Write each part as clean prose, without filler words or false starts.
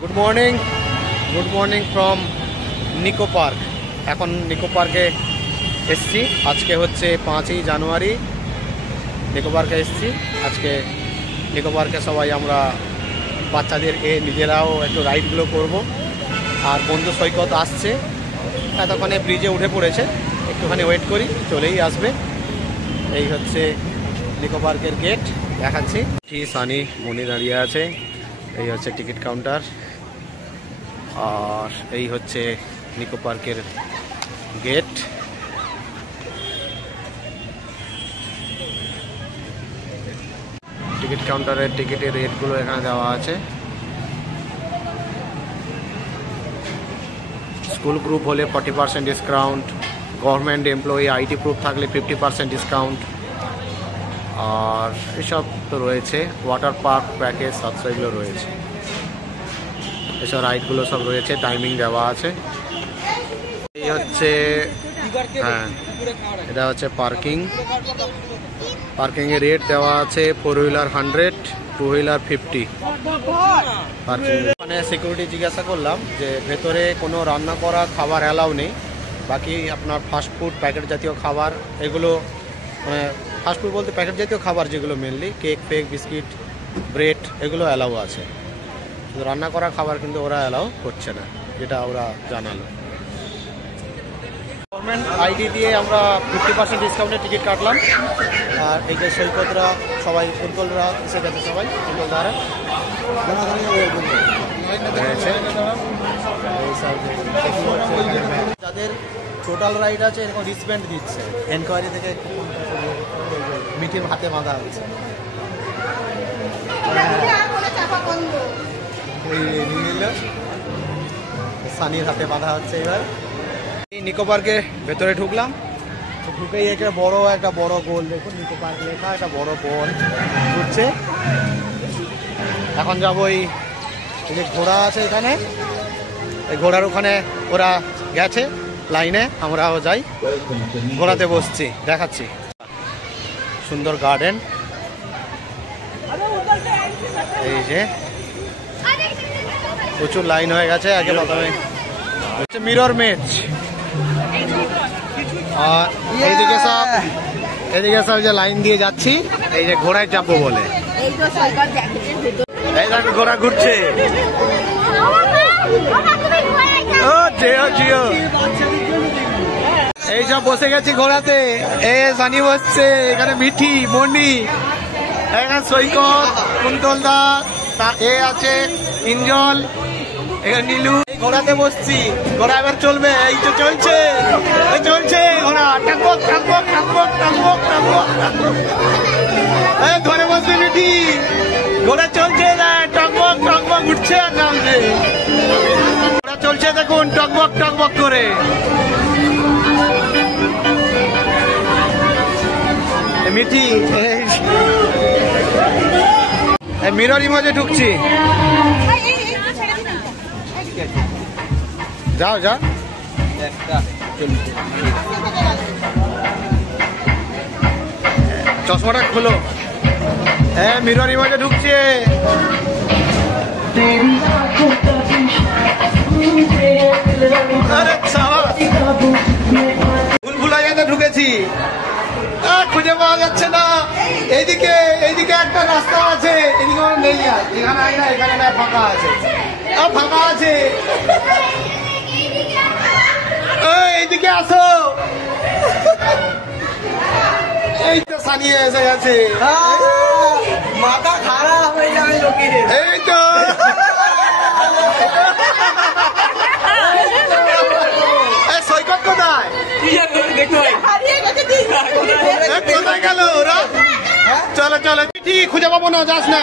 Good morning from निको park. এখন নিকো পার্কে এসছি। আজকে হচ্ছে 5ই জানুয়ারি। নিকো পার্কে এসছি আজকে। নিকো পার্কে সবাই আমরা বাচ্চাদেরকে নিজেরাও একটু রাইডগুলো করব। আর বন্ধু সৈকত আসছে, এতক্ষণে ব্রিজে উঠে পড়েছে, একটুখানি ওয়েট করি, চলেই আসবে। এই হচ্ছে নিকো পার্কের গেট, দেখাচ্ছি। সানি মনি দাঁড়িয়ে আছে, এই হচ্ছে টিকিট কাউন্টার। আর এই হচ্ছে নিকো পার্কের গেট। টিকিট কাউন্টারের টিকিটের রেটগুলো এখানে দেওয়া আছে। স্কুল গ্রুপ হলে 40% discount, government employee IT proof থাকলে 50% ডিসকাউন্ট। আর এসব তো রয়েছে, ওয়াটার পার্ক প্যাকেজ 700 এগুলো রয়েছে। এসব রাইডগুলো সব রয়েছে, টাইমিং দেওয়া আছে। এই হচ্ছে, হ্যাঁ, এটা হচ্ছে পার্কিং। পার্কিংয়ের রেট দেওয়া আছে 4 হুইলার 100, 2 হুইলার 50 পার্কিং। মানে সিকিউরিটি জিজ্ঞাসা করলাম যে ভেতরে কোনো রান্না করা খাবার অ্যালাউ নেই, বাকি আপনার ফাস্টফুড প্যাকেট জাতীয় খাবার, এগুলো মানে ফাস্টফুড বলতে প্যাকেট জাতীয় খাবার যেগুলো mainly cake fake biscuit bread এগুলো অ্যালাউ আছে। রান্না করা খাবার কিন্তু ওরা অ্যালাউ করছে না, যেটা ওরা জানালো। গভর্নমেন্ট আইডি দিয়ে আমরা 50% ডিসকাউন্টের টিকিট কাটলাম। আর এই যে সৈকতরা সবাই, ফুটবলরা এসে গেছে, সবাই ফুটবল দ্বারা যাদের টোটাল রাইড আছে এরকম রিসব্যান্ড দিচ্ছে, এনকোয়ারি থেকে মিটির হাতে বাঁধা হচ্ছে। সানির হাতে বাঁধা হচ্ছে। এবার এই নিকো পার্কের ভেতরে ঢুকলাম, ঢুকেই একটা বড় গোল, দেখুন নিকো পার্ক লেখা, একটা বড় বল ঘুরছে। এখন যাবো এই যে ঘোড়া আছে এখানে, এই ঘোড়ার ওখানে ওরা গেছে লাইনে, আমরাও যাই, ঘোড়াতে বসছি, দেখাচ্ছি। সুন্দর গার্ডেন, এই যে প্রচুর লাইন হয়ে গেছে। আগে প্রথমে হচ্ছে মিরর মেজ। আর এদিকে সব যে লাইন দিয়ে যাচ্ছি, এই যে ঘোড়ায় চাপবো বলে, এই দেখো ঘোড়া ঘুরছে। এই সব বসে গেছি ঘোড়াতে, সানি বসছে এখানে, মিঠি মনি, এখানে সৈকত, কুন্তল দা, এ আছে ইঞ্জল, এখানে নীলু। এই ঘোড়াতে বসছি, ঘোড়া এবার চলবে। এই তো চলছে ঘোড়া, টাকবক টাকবক টাকবক টাকবক টাকবক। ঘরে বসবে মিঠি, ঘোড়া চলছে, টকবক টকবক উঠছে আর নামছে। ঘোড়া চলছে দেখুন, টকবক টকবক করে। মিঠি মিরর ইমেজে ঢুকছি। যাও যা, চশমাটা খোলো। হ্যাঁ, মিরর ইমেজে ঢুকছে। ভুলভুলাইয়াতে ঢুকেছি, খুঁজে পাওয়া যাচ্ছে না। এইদিকে একটা রাস্তা আছে, এদিকে নেই, আর এখানে আই না, এখানে না, ফাঁকা আছে, ফাঁকা আছে। এইদিকে আসো, এই তো সানিয়ে এসে গেছে, মাথা খারাপ হয়ে যাবে লোকের। এই তো সৈকত কোথায়, কোথায় গেল ওরা? চলো চলো, খুঁজে পাবো না, যাস না,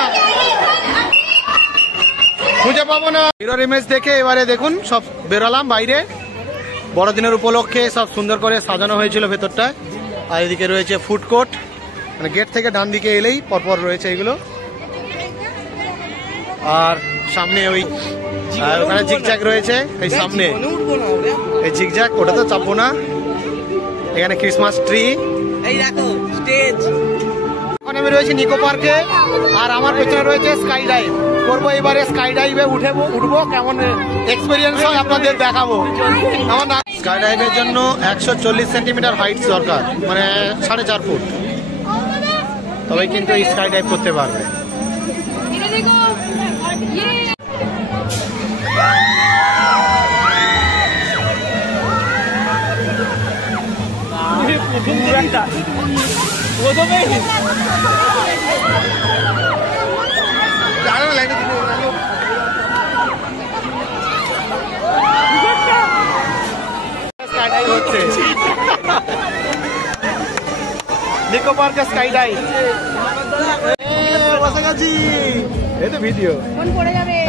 খুঁজে পাবো না। মিরর ইমেজ দেখে এবারে দেখুন সব বেরোলাম বাইরে। বড়দিনের উপলক্ষে সব সুন্দর করে সাজানো হয়েছিল ভেতরটায়। আর এদিকে রয়েছে ফুড কোর্ট, মানে গেট থেকে ডান দিকে এলেই পরপর রয়েছে এগুলো। আর সামনে ওই ওখানে জিগজ্যাগ রয়েছে, এই সামনে এই জিগজ্যাগ, ওটা তো চাপবো না। এখানে ক্রিসমাস ট্রি, এই দেখো স্টেজ। এখন আমি রয়েছি নিকো পার্কে, আর আমার পেছনে রয়েছে স্কাই ডাইভ। করবো এবারে স্কাই ডাইভে উঠবো কেমন এক্সপিরিয়েন্স হয় আপনাদের দেখাবো। আমার না স্কাই ডাইভের জন্য 140 সেন্টিমিটার হাইট দরকার, মানে 4.5 ফুট, তবে কিন্তু এই স্কাই ডাইভ করতে পারবে। নিকো পার্কে স্কাই ডাইভ বসে গেছি, এই তো ভিডিও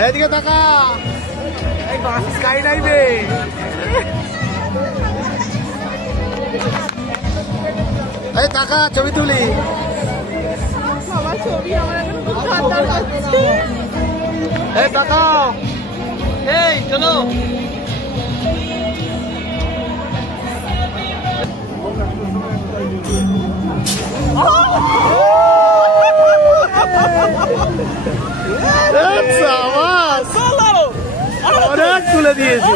এদিকে তাকা, স্কাই ডাইভে এই তাকা, ছবি তুলি। এই তাকাও, এই চলো। অনেক তুলে দিয়েছি।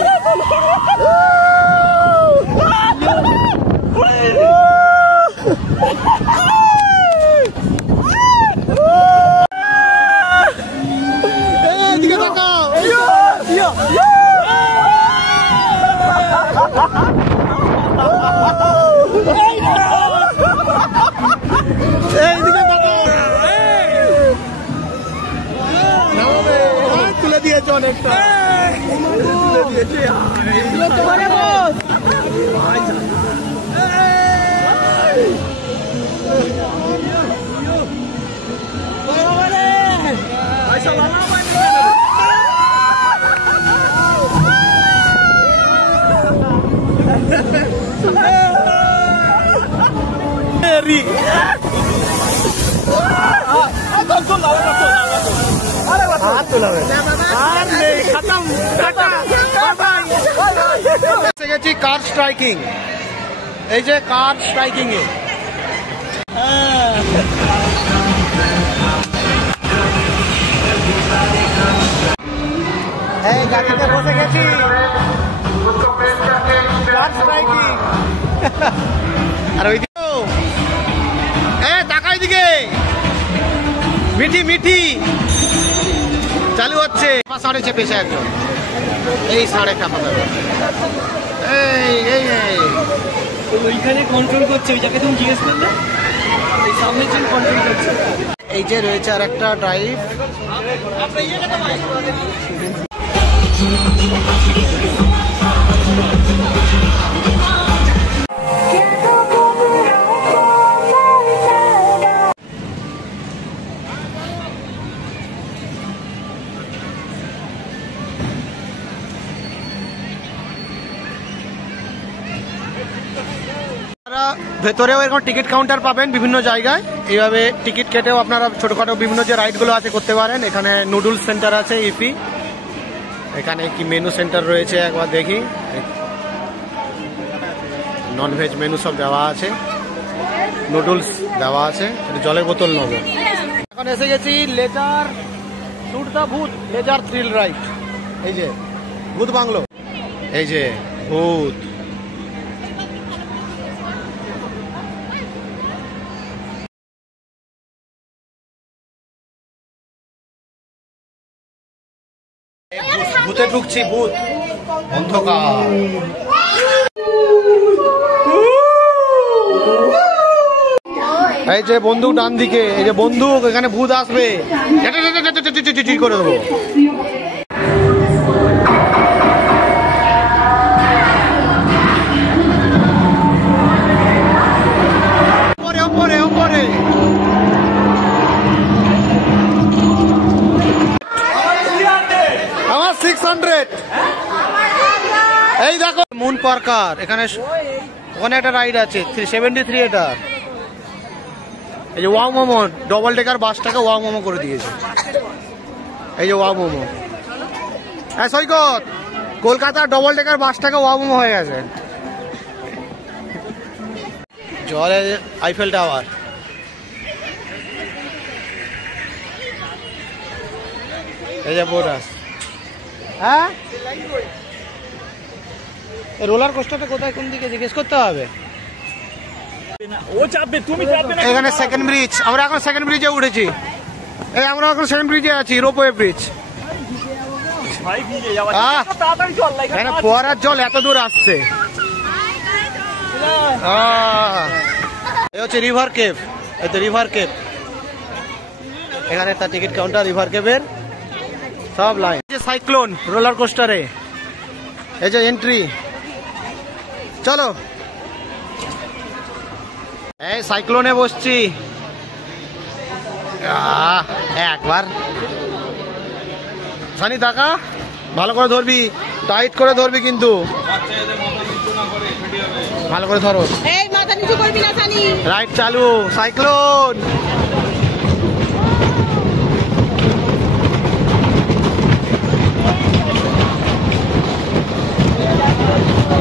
এদিকে তাকাও, এইদিকে তাকাও, তুলে দিয়েছে অনেকটা, তুলে দিয়েছে। গেছি কার স্ট্রাইকিং, এই যে কার স্ট্রাইকিং এ গাড়িতে বসে গেছি, কার স্ট্রাইকিং। আর ওই দিকে তাকাই দিকে মিঠি মিঠি চালু হচ্ছে। সাড়ে চেপেছে একজন, এই সাড়ে কাপা দেবে, ওইখানে কন্ট্রোল করছে, ওই জায়গায় তুমি জিজ্ঞেস করলে এই সামনের জন কন্ট্রোল করছে। এই যে রয়েছে আর একটা ড্রাইভ, ভেতরেও এরকম টিকিট কাউন্টার পাবেন বিভিন্ন জায়গায়, এইভাবে টিকিট কেটেও আপনারা ছোটখাটো বিভিন্ন যে রাইডগুলো আছে করতে পারেন। এখানে নুডলস সেন্টার আছে ইপি, এখানে কি মেনু সেন্টার রয়েছে একবার দেখি, ননভেজ মেনু সব দেওয়া আছে, নুডলস দেওয়া আছে, জলের বোতল নেব। এখন এসে গেছি লেজার শুট দা ভূত, লেজার থ্রিল রাইড, এই যে ভূত বাংলো, এই যে ভূত। ভূতে ঢুকছি, ভূত অন্ধকার। এই যে বন্দুক ডান দিকে, এই যে বন্দুক, এখানে ভূত আসবে, করে দেবো। ওপরে ওপরে আমার 600। এই দেখো মুন পার্কার, এখানে ওখানে একটা রাইড আছে 73 এটার। এই যে ওয়াও মোমো, ডবল ডেকার বাসটাকে ওয়াও মোমো করে দিয়েছে, এই যে ওয়াও মোমো। হ্যাঁ সৈকত, কলকাতার ডবল ডেকার বাসটাকে ওয়াও মোমো হয়ে গেছে। জলে আইফেল টাওয়ার, এই যে বোট আছে। হ্যাঁ, রোলার কোস্টারটা কোথায়, কোন দিকে জিজ্ঞেস করতে হবে। ও চাপবে, তুমি চাপবে না। এখানে সেকেন্ড ব্রিজ, আমরা এখন সেকেন্ড ব্রিজে উঠেছি। এই আমরা এখন সেকেন্ড ব্রিজে আছি, রোপওয়ে ব্রিজ। ভাই ভিজে যাওয়া, আহ, তাড়াতাড়ি চল। এখানে ফোয়ারার জল এত দূর আসছে। এই হচ্ছে রিভার কেভ, এই তো রিভার কেভ। এখানে তার টিকিট কাউন্টার, রিভার কেভের সব লাইন। এই যে সাইক্লোন রোলার কোস্টারে, এই যে এন্ট্রি। চলো, এই সাইক্লোনে বসছি। একবার সানি টাকা ভালো করে ধরবি, টাইট করে ধরবি কিন্তু, ভালো করে ধরো। এই মাথা নিচু করবি না সানি। রাইট চালু, সাইক্লোন।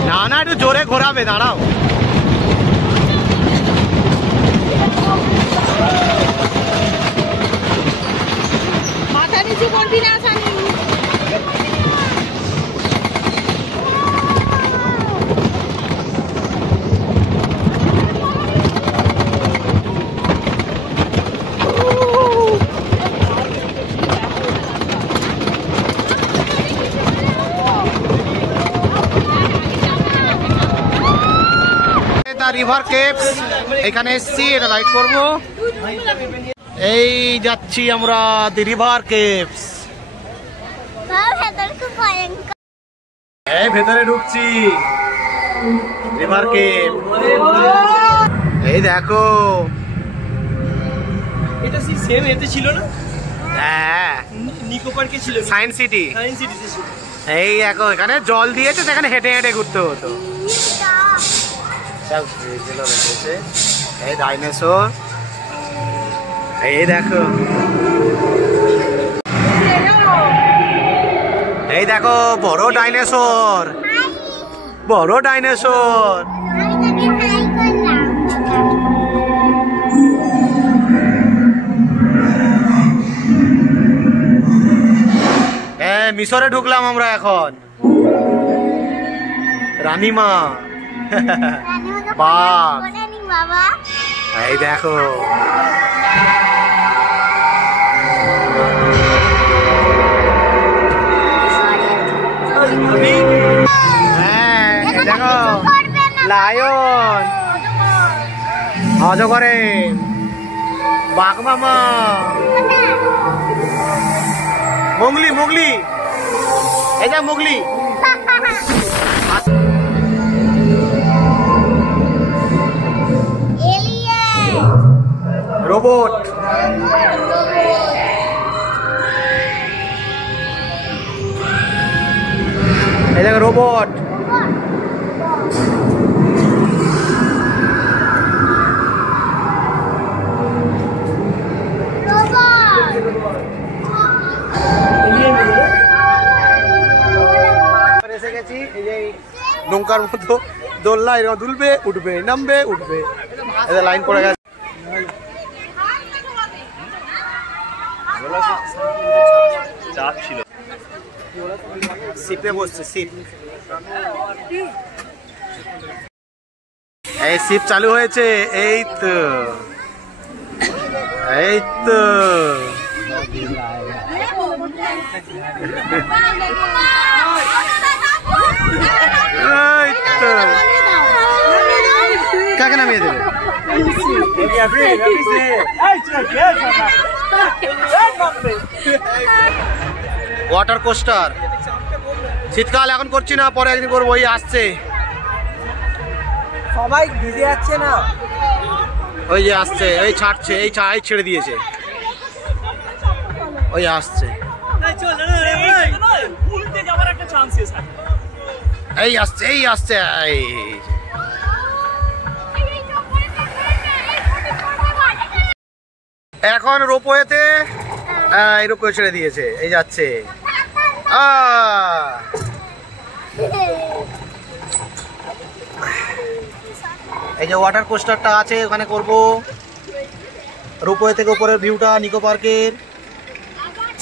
না না, একটু জোরে ঘোরাবে, দাঁড়াও। মাথা নিচু করবি না সানি। রিভার কেভস, এখানে এসছি, এটা রাইড করবো। এই যাচ্ছি আমরা দি রিভার কেভস। এই ভেতরে ঢুকছি রিভার কেভ। এই দেখো, এটা সেই সেম এতে ছিল না, হ্যাঁ নিকো পার্কে ছিল, সায়েন্স সিটি। সায়েন্স সিটিতে ছিল। এই দেখো, এখানে জল দিয়েছে, সেখানে হেঁটে হেঁটে ঘুরতে হতো। এই ডাইনোসর, এই দেখো, এই দেখো বড় ডাইনোসর, বড় ডাইনোসর। মিশরে ঢুকলাম আমরা এখন। রানীমা বাঘ, এই দেখো। হ্যাঁ দেখো, লায়ন, অজগরে, বাঘ মামা, মোগলি, মোগলি, এই যে মোগলি। রোবট, এই দেখো রোবট। এসে গেছি, এই যে নৌকার মতো দোলনা, এরকম দুলবে, উঠবে, নামবে, উঠবে, লাইন পড়ে গেছে। চাপ ছিল, শিপে বসছে, শিপ। এই শিপ চালু হয়েছে, এই তো, এই তো। এই তো, কাকে নামিয়ে দেবে? ওয়াটার কোস্টার শীতকাল এখন করছি না, পরে একদিন করবো। ওই আসছে, সবাই ভিজে যাচ্ছে না, ওই যে আসছে, এই ছাড়ছে, এই ছেড়ে দিয়েছে, ওই আসছে, উল্টে যাওয়ার একটা চান্স আছে। এই আসছে, এই আসছে, এই এখন রোপওয়েতে, এই রোপওয়ে ছেড়ে দিয়েছে, এই যাচ্ছে। এই যে ওয়াটার কোস্টারটা আছে, ওখানে করবো। রোপওয়ে থেকে উপরের ভিউটা নিকো পার্কের।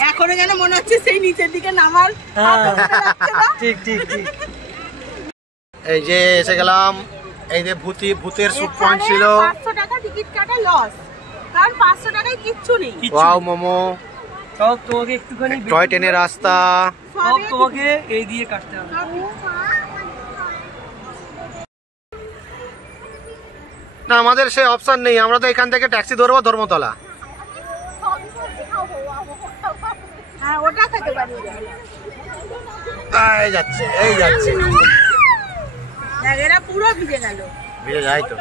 এখন এখনো যেন মনে হচ্ছে সেই নিচের দিকে নামার ঠিক ঠিক ঠিক। এই যে এসে গেলাম, এই যে ভূতের স্যুপ পয়েন্ট ছিল। 500 টাকা টিকিট কাটা লস, কারণ 500 টাকায় কিচ্ছু নেই। ওয়াও মোমো, সব তোমাকে একটুখানি টয় ট্রেনের রাস্তা, সব তোমাকে এই দিয়ে কাটতে হবে। না আমাদের সেই অপশন নেই, আমরা তো এখান থেকে ট্যাক্সি ধরবো ধর্মতলা। হ্যাঁ ওটা খেতে পারি। এই যাচ্ছে এই যাচ্ছে, দেখ এরা পুরো ভিজে গেল। ভিজে যায় তো।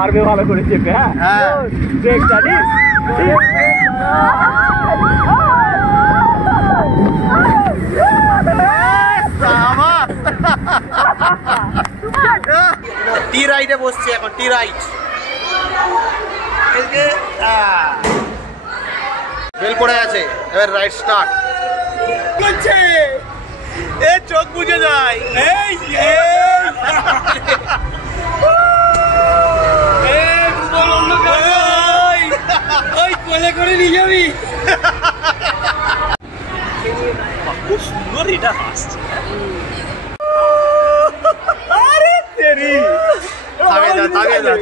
মারবে ভালো করে চেপে। হ্যাঁ ব্রেক জানিস, টি রাইডে বসছি এখন, টি রাইড। বেল পড়ে আছে, এবার রাইড স্টার্ট করছে। এ চোখ বুঝে যায়। এই কোলে করে নিয়ে যাবি। খুব সুন্দর এটা হাসছে।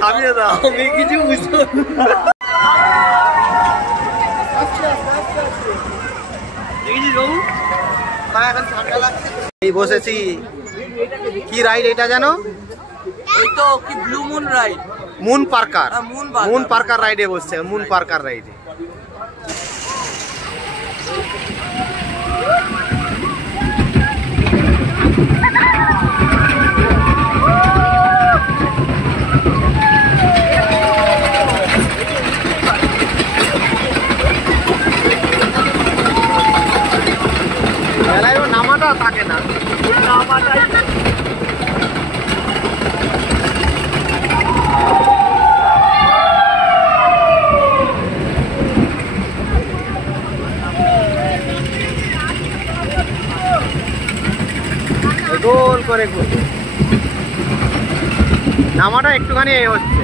থামিয়ে দাও। আমি কিছু বুঝতে দেখেছিস বাবু? এই বসেছি, কি রাইড এটা জানো? এই তো কি blue moon ride, moon Parker. Moon moon Parker রাইডে বসছে, মুন পার্কার রাইডে। মেলায় ও নামাটা থাকে না, নামাটাই গোল করে ঘুরছে। নামাটা একটুখানি এই হচ্ছে।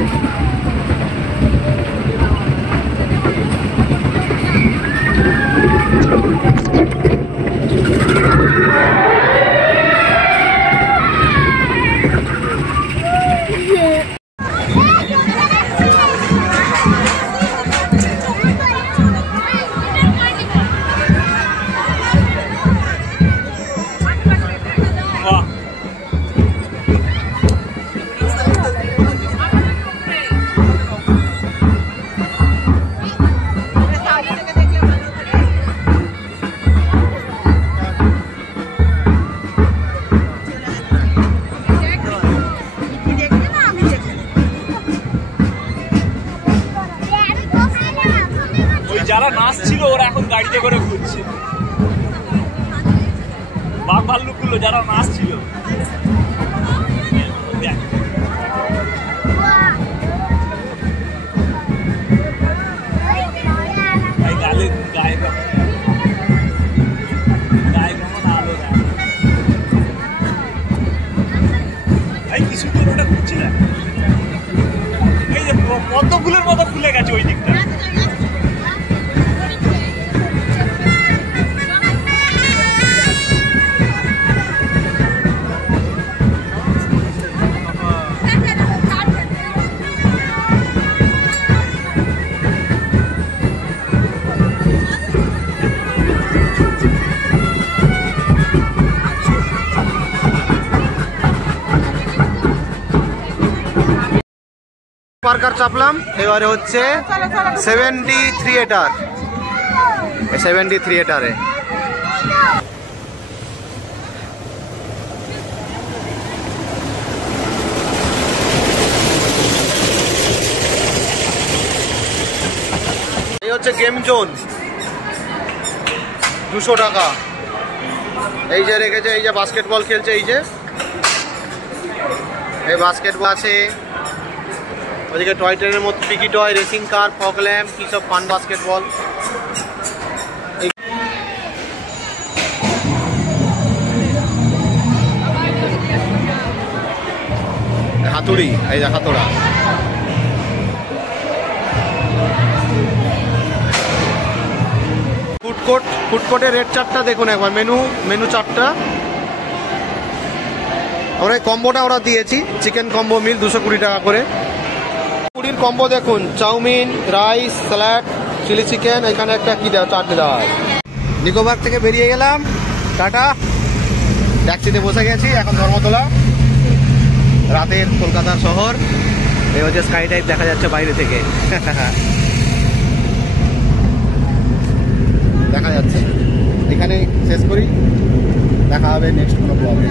যারা নাচছিল ওরা এখন গাড়িতে করে ঘুরছে। বাঘ ভাল্লুকগুলো যারা নাচছিল, কি সুন্দর ওটা ঘুরছে না? এই যে পদ্ম ফুলের মতো ফুলে গেছে ওই দিকটা। পার্কার চাপলাম, এবারে হচ্ছে 70 থিয়েটার। 70 থিয়েটারে হচ্ছে গেম জোন, 200 টাকা। এই যে রেখেছে, এই যে বাস্কেটবল খেলছে, এই যে এই বাস্কেটবল আছে। ওদিকে টয় ট্রেনের মধ্যে টিকি toy, racing car, fog lamp, কি সব ফান বাস্কেটবল। হাতুড়ি, এই যে হাতুড়া। ফুডকোর্টের রেট চার্টটা দেখুন একবার, মেনু চার্টটা। আমরা এই কম্বোটা ওরা দিয়েছি, চিকেন কম্বো মিল 220 টাকা করে। 20 কম্বো দেখুন, chowmein, rice, salad, chilli chicken, এখানে একটা কি দেওয়া, চাটনি দেওয়া হয়। নিকোবাগ থেকে বেরিয়ে গেলাম, টাটা। ট্যাক্সিতে বসে গেছি, এখন ধর্মতলা, রাতের কলকাতার শহর। এই হচ্ছে স্কাই টাইপ দেখা যাচ্ছে বাইরে থেকে, দেখা যাচ্ছে। এখানে শেষ করি, দেখা হবে নেক্সট কোনো ব্লগে।